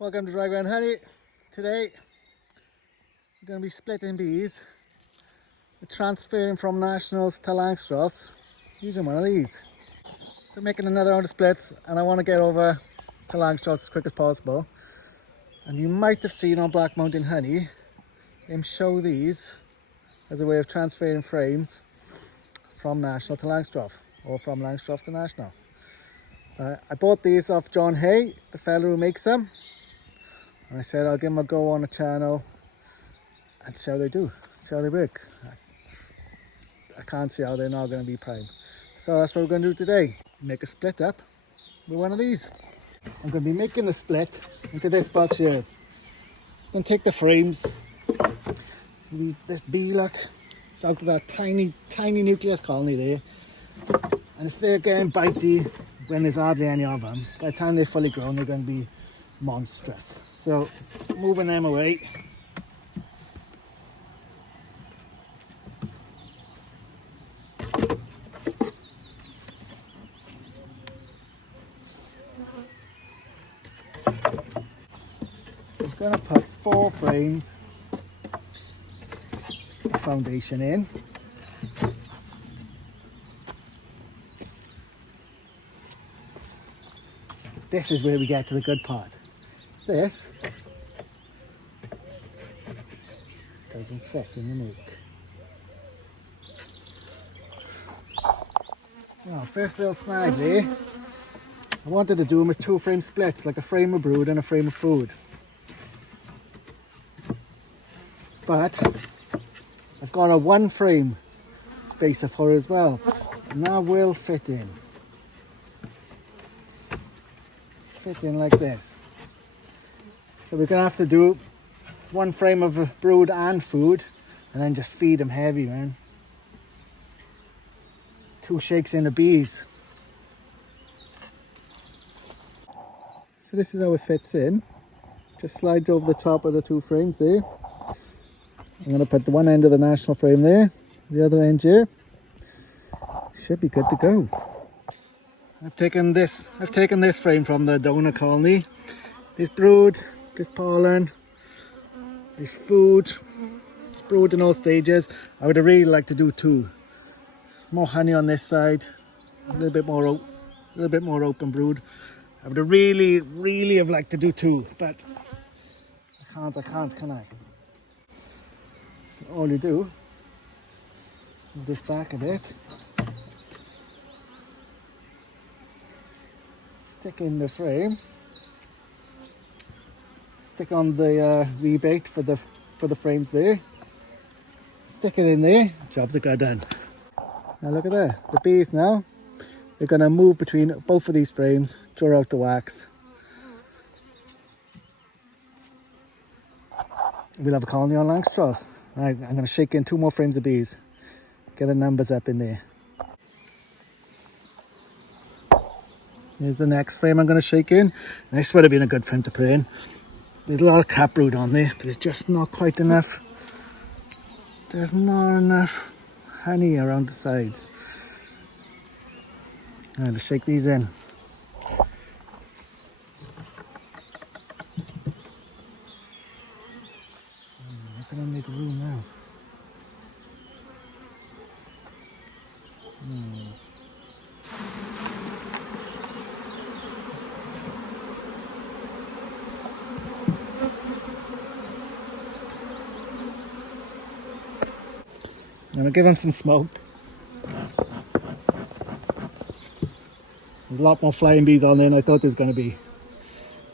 Welcome to Dry Ground Honey. Today we're going to be splitting bees. We're transferring from Nationals to Langstroths using one of these. So making another round of splits, and I want to get over to Langstroths as quick as possible. And you might have seen on Black Mountain Honey him show these as a way of transferring frames from National to Langstroth, or from Langstroth to National. I bought these off John Haigh, the fellow who makes them. And I said I'll give them a go on the channel and see how they do, see how they work. I can't see how they're not going to be prime. So that's what we're going to do today. Make a split up with one of these. I'm going to be making the split into this box here. I'm going to take the frames. See this bee, look, it's out of that tiny nucleus colony there. And if they're getting bitey when there's hardly any of them, by the time they're fully grown they're going to be monstrous. So moving them away. I'm going to put 4 frames of foundation in. This is where we get to the good part. This doesn't fit in the nuke. Well, first little snag there. I wanted to do them as 2 frame splits, like a frame of brood and a frame of food. But I've got a 1 frame spacer for it as well, and that will fit in. Fit in like this. So we're going to have to do 1 frame of brood and food, and then just feed them heavy, man. 2 shakes in the bees. So this is how it fits in. Just slides over the top of the 2 frames there. I'm going to put the one end of the National frame there, the other end here. Should be good to go. I've taken this frame from the donor colony. There's brood, there's pollen, there's food, there's brood in all stages. I would have really liked to do 2. There's more honey on this side, a little bit more open brood. I would have really have liked to do 2, but I can't, can I? So all you do, move this back a bit, stick in the frame, stick on the rebate for the frames there, stick it in there, jobs are done. Now look at that, the bees now, they're going to move between both of these frames, draw out the wax. We'll have a colony on Langstroth. Right, I'm going to shake in 2 more frames of bees, get the numbers up in there. Here's the next frame I'm going to shake in. This would have been a good frame to put in. There's a lot of cap brood on there, but there's just not quite enough. There's not enough honey around the sides. I'm going to shake these in. I'm going to make room now. I'm going to give them some smoke. There's a lot more flying bees on there than I thought there was going to be.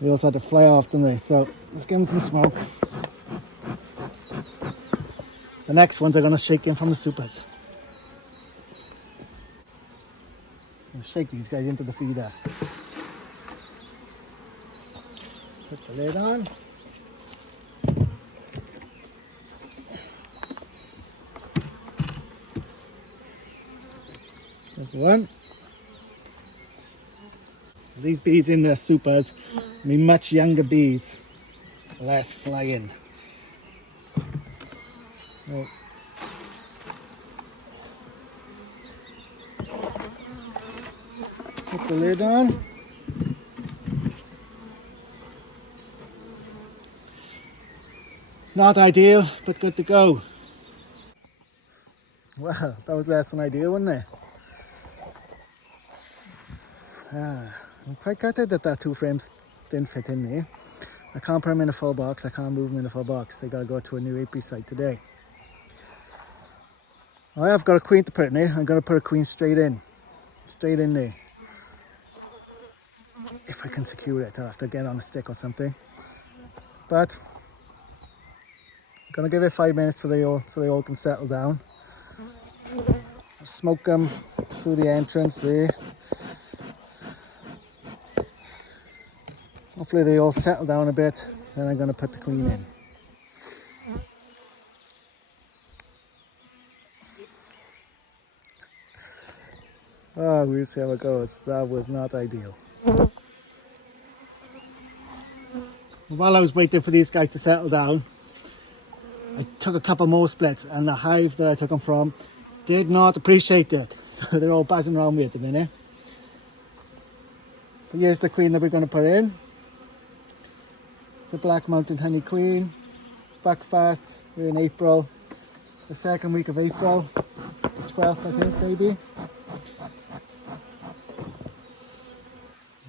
They also had to fly off, didn't they? So let's give them some smoke. The next ones are going to shake in from the supers. I'll shake these guys into the feeder. Put the lid on. There's one. These bees in the supers, I mean much younger bees, less flying. So put the lid on. Not ideal, but good to go. Well, that was less than ideal, wasn't it? I'm quite gutted that that two frames didn't fit in there. I can't put them in a full box, I can't move them in a full box. They gotta go to a new AP site today. I have got a queen to put in there. I'm gonna put a queen straight in there. If I can secure it, I'll have to get on a stick or something. But I'm gonna give it 5 minutes so they all can settle down. Smoke them through the entrance there. Hopefully they all settle down a bit. Then I'm gonna put the queen in. Oh, we'll see how it goes. That was not ideal. While I was waiting for these guys to settle down, I took a couple more splits, and the hive that I took them from did not appreciate it. So they're all buzzing around me at the minute. But here's the queen that we're going to put in. It's a Black Mountain Honey Queen. Back fast. We're in April. The second week of April. The 12th, I think, maybe.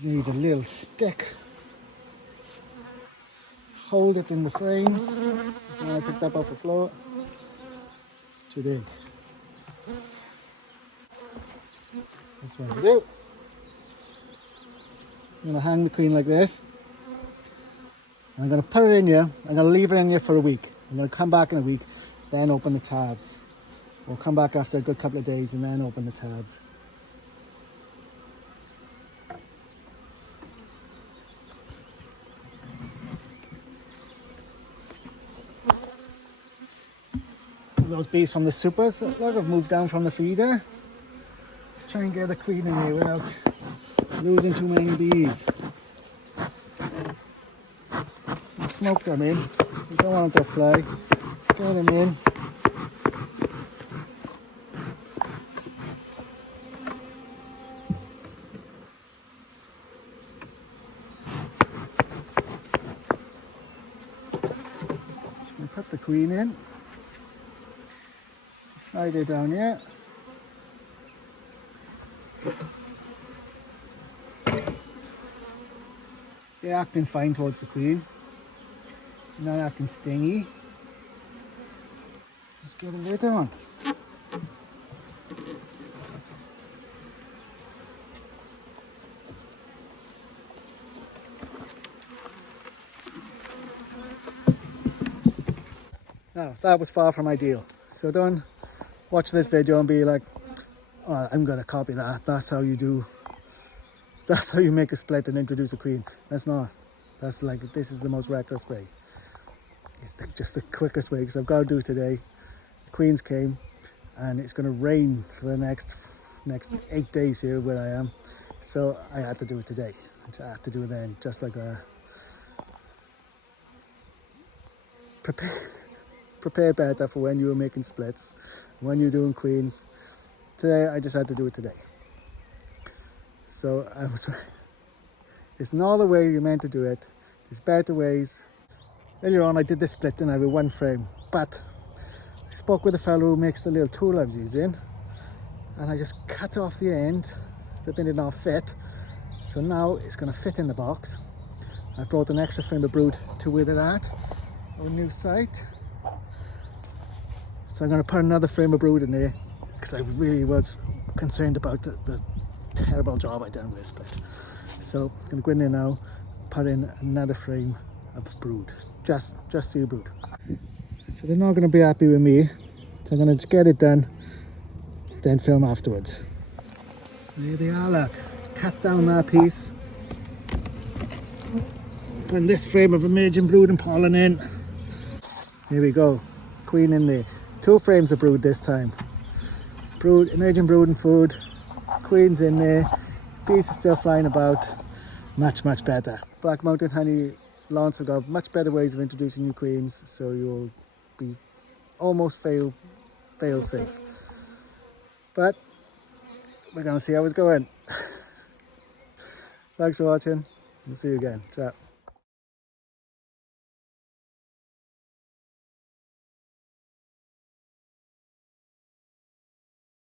Need a little stick. Hold it in the frames. This one I picked up off the floor. Too big. That's what I do. I'm going to hang the queen like this. And I'm going to put it in here. I'm going to leave it in here for a week. I'm going to come back in a week, then open the tabs. Or come back after a good couple of days and then open the tabs. Those bees from the supers, look, I've moved down from the feeder. Try and get the queen in here without losing too many bees. Smoke them in. You don't want them to fly. Get them in. Put the queen in. Slide it down here. They're acting fine towards the queen. They're not acting stingy. Let's get a lid on. Now, that was far from ideal. So don't watch this video and be like, oh, I'm gonna copy that. That's how you make a split and introduce a queen. That's not. That's like, this is the most reckless way. It's just the quickest way, because I've got to do it today. The queens came, and it's gonna rain for the next 8 days here where I am. So I had to do it today. I had to do it then, just like that. Prepare better for when you were making splits, when you're doing queens. Today, I just had to do it today. So I was right. It's not the way you're meant to do it. There's better ways. Earlier on, I did this split and I with one frame, but I spoke with a fellow who makes the little tool I was using, and I just cut off the end. The bin did not fit, so now it's going to fit in the box. I brought an extra frame of brood to where they're at, our new site. So I'm going to put another frame of brood in there, because I really was concerned about the terrible job I done with this split. So I'm going to go in there now, put in another frame of brood, just the brood. So they're not going to be happy with me, so I'm going to get it done, then film afterwards. So there they are, look. Cut down that piece. Put this frame of emerging brood and pollen in. There we go, queen in there. 2 frames of brood this time. Brood, emerging brood and food. Queen's in there. Bees are still flying about. Much better. Black Mountain Honey Launch have got much better ways of introducing new queens, so you'll be almost fail safe. But we're gonna see how it's going. Thanks for watching. We'll see you again. Ciao.